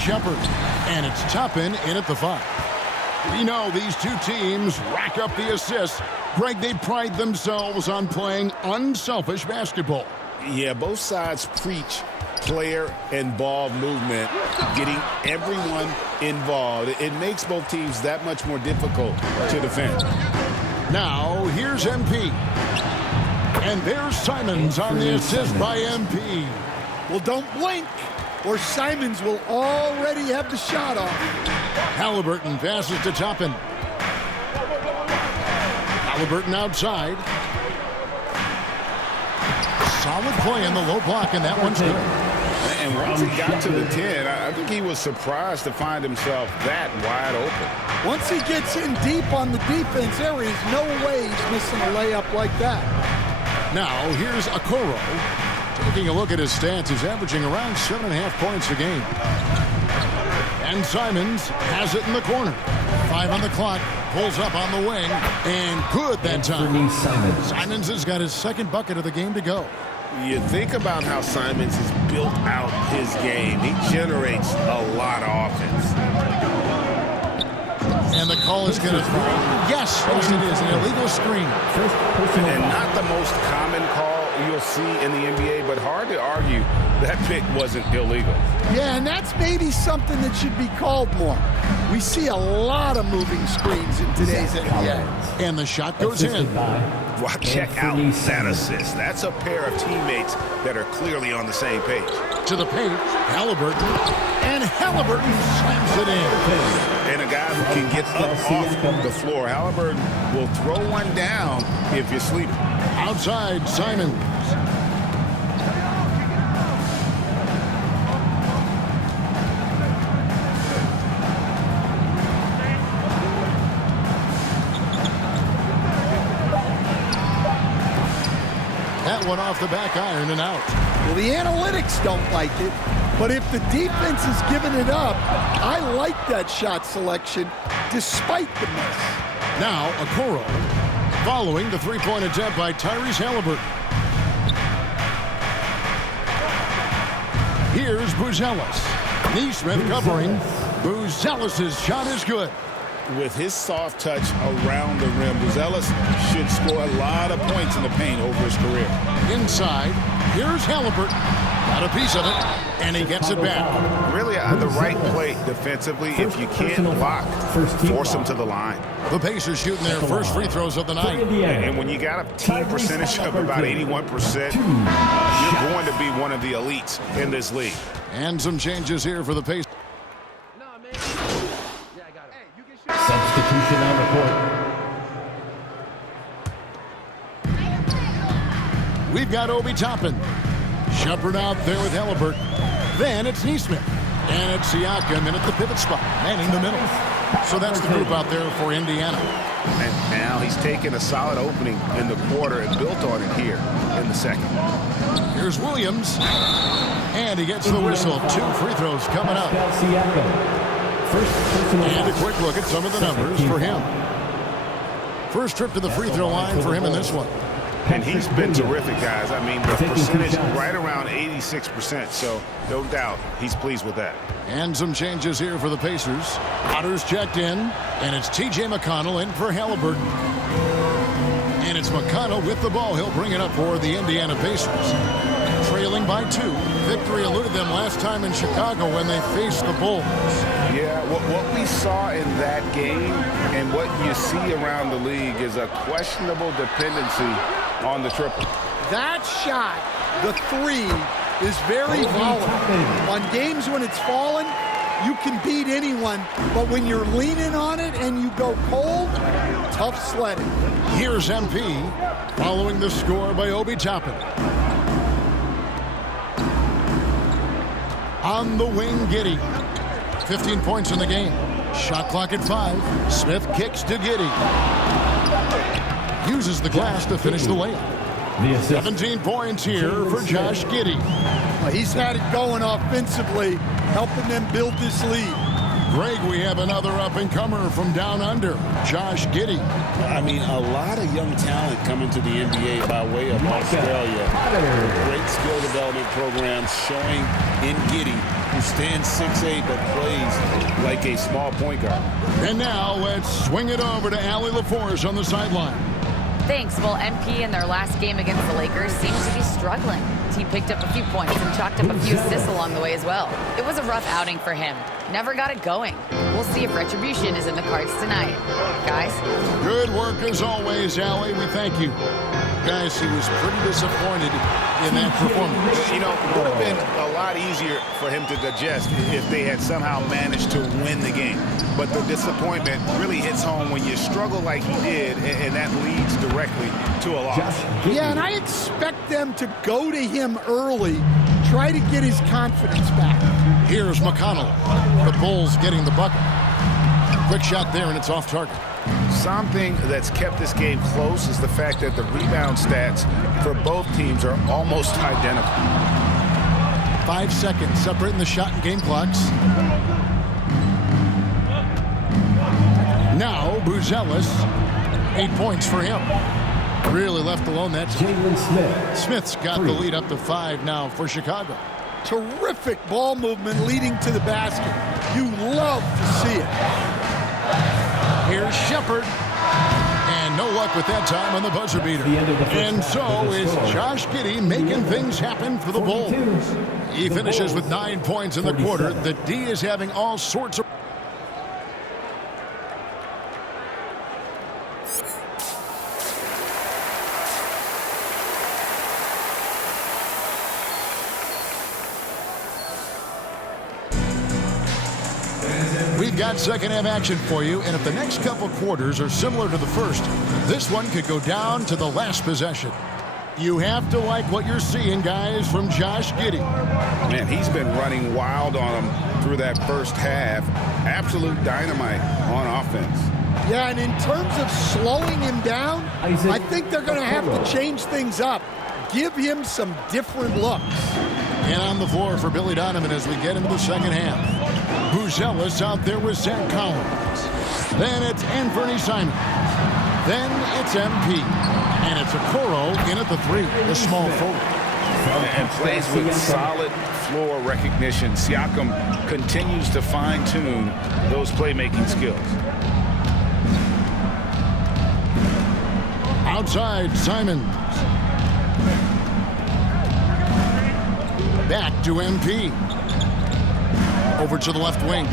Shepard. And it's Toppin in at the 5. We know these two teams rack up the assists. Greg, they pride themselves on playing unselfish basketball. Yeah, both sides preach player and ball movement, getting everyone involved. It makes both teams that much more difficult to defend. Now, here's MP. And there's Simons on the assist by MP. Well, don't blink, or Simons will already have the shot off. Halliburton passes to Toppin. Halliburton outside. Solid play in the low block, and that one's good. And once he got to the 10, I think he was surprised to find himself that wide open. Once he gets in deep on the defense, there is no way he's missing a layup like that. Now, here's Okoro. Taking a look at his stats, he's averaging around 7.5 points a game. And Simons has it in the corner. 5 on the clock, pulls up on the wing, and good that time. Simons has got his second bucket of the game to go. You think about how Simons has built out his game. He generates a lot of offense. And the call is going to yes, it is, an illegal screen. And not the most common call you'll see in the NBA, but hard to argue that pick wasn't illegal. Yeah, and that's maybe something that should be called more. We see a lot of moving screens in today's NBA. And the shot goes in. Wow, check out that assist. That's a pair of teammates that are clearly on the same page. To the paint, Halliburton. And Halliburton slams it in. And a guy who can get up off the floor. Halliburton will throw one down if you're sleeping. Outside, Simons. That one off the back iron and out. Well, the analytics don't like it, but if the defense is giving it up, I like that shot selection despite the miss. Now, Okoro following the three-point attempt by Tyrese Halliburton. Here's Buzelis. Neesmith covering. Buzelis' shot is good. With his soft touch around the rim, Buzelis should score a lot of points in the paint over his career. Inside, here's Halliburton. Got a piece of it, and he gets it back. Really, the right play defensively. If you can't block, force him to the line. The Pacers shooting their first free throws of the night. And when you got a team percentage of about 81%, you're going to be one of the elites in this league. And some changes here for the Pacers. Substitution on the court. We've got Obi Toppin. Shepard out there with Halliburton. Then it's Neesmith. And it's Siakam in at the pivot spot, manning the middle. So that's the group out there for Indiana. And now he's taken a solid opening in the quarter and built on it here in the second. Here's Williams. And he gets the whistle. 2 free throws coming up. And a quick look at some of the numbers for him. First trip to the free throw line for him in this one. And he's been terrific, guys. I mean, the percentage right around 86%, so no doubt he's pleased with that. And some changes here for the Pacers. Otter's checked in, and it's T.J. McConnell in for Halliburton. And it's McConnell with the ball. He'll bring it up for the Indiana Pacers. Trailing by 2. Victory eluded them last time in Chicago when they faced the Bulls. Yeah, what we saw in that game and what you see around the league is a questionable dependency on the triple. That shot, the 3, is very volatile. On games when it's falling, you can beat anyone, but when you're leaning on it and you go cold, tough sledding. Here's MP following the score by Obi Toppin. On the wing, Giddey. 15 points in the game. Shot clock at 5. Smith kicks to Giddey. Uses the glass to finish the layup. 17 points here for Josh Giddey. Well, he's had it going offensively, helping them build this lead. Greg, we have another up-and-comer from down under, Josh Giddey. I mean, a lot of young talent coming to the NBA by way of Australia. Great skill development programs showing in Giddey who stands 6'8", but plays like a small point guard. And now let's swing it over to Allie LaForce on the sideline. Thanks. Well, MP in their last game against the Lakers seemed to be struggling. He picked up a few points and chalked up a few assists along the way as well. It was a rough outing for him. Never got it going. We'll see if retribution is in the cards tonight. Guys? Good work as always, Allie. We thank you. Guys, he was pretty disappointed in that performance. You know, it would have been a lot easier for him to digest if they had somehow managed to win the game. But the disappointment really hits home when you struggle like he did, and that leads directly to a loss. Yeah, and I expect them to go to him early, try to get his confidence back. Here's McConnell. The Bulls getting the bucket. Quick shot there, and it's off target. Something that's kept this game close is the fact that the rebound stats for both teams are almost identical. 5 seconds separating the shot and game clocks. Now, Buzelis, 8 points for him. Really left alone that Jalen Smith. Smith's got the lead up to 5 now for Chicago. Terrific ball movement leading to the basket. You love to see it. Here's Shepard. And no luck with that time on the buzzer beater. And so is Josh Giddey making things happen for the Bulls. He finishes with 9 points in the quarter. The D is having all sorts of... We've got second half action for you, and if the next couple quarters are similar to the first, this one could go down to the last possession. You have to like what you're seeing, guys, from Josh Giddey. Man, he's been running wild on him through that first half. Absolute dynamite on offense. Yeah, and in terms of slowing him down, I think they're going to have to change things up. Give him some different looks. And on the floor for Billy Donovan as we get into the second half. Buzelis out there with Zach Collins. Then it's Anthony Simons. Then it's MP. And it's Okoro in at the 3, the small forward. And plays with solid floor recognition. Siakam continues to fine-tune those playmaking skills. Outside, Simons. Back to MP. Over to the left wing.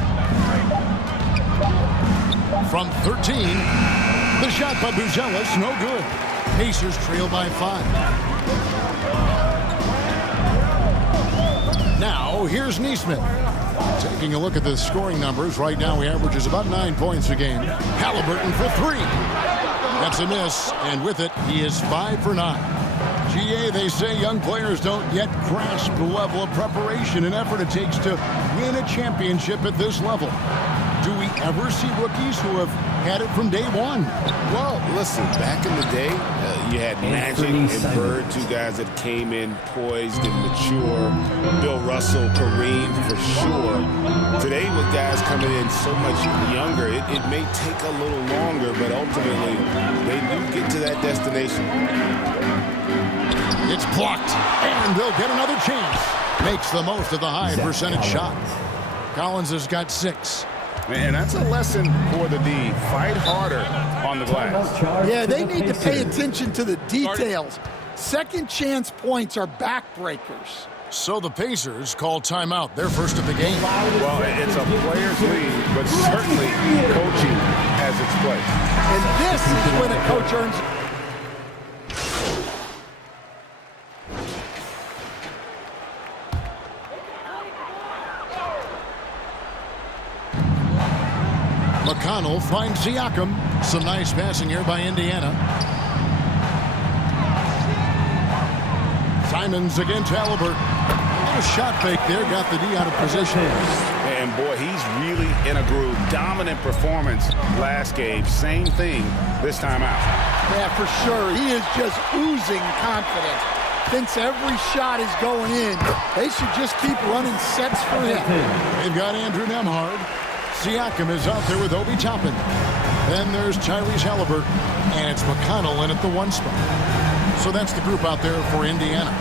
From 13, the shot by Buzelis, no good. Pacers trail by 5. Now, here's Neesmith. Taking a look at the scoring numbers, right now he averages about 9 points a game. Halliburton for 3. That's a miss, and with it, he is 5 for 9. GA, they say young players don't yet grasp the level of preparation and effort it takes to win a championship at this level. Do we ever see rookies who have had it from day one? Well, listen, back in the day, you had Magic and Bird, 2 guys that came in poised and mature. Bill Russell, Kareem, for sure. Today, with guys coming in so much younger, it may take a little longer, but ultimately, they do get to that destination. It's blocked, and they'll get another chance. Makes the most of the high percentage shot. Collins has got 6. And that's a lesson for the D. Fight harder on the glass. Yeah, they need to pay attention to the details. Second chance points are backbreakers. So the Pacers call timeout, their first of the game. Well, it's a player's league, but certainly coaching has its place. And this is when a coach earns... McConnell finds Siakam. Some nice passing here by Indiana. Simons against Halliburton. A shot fake there, got the D out of position. And boy, he's really in a groove. Dominant performance last game. Same thing this time out. Yeah, for sure. He is just oozing confidence. Thinks every shot is going in. They should just keep running sets for him. They've got Andrew Nembhard. Siakam is out there with Obi Toppin. Then there's Tyrese Halliburton. And it's McConnell in at the 1 spot. So that's the group out there for Indiana.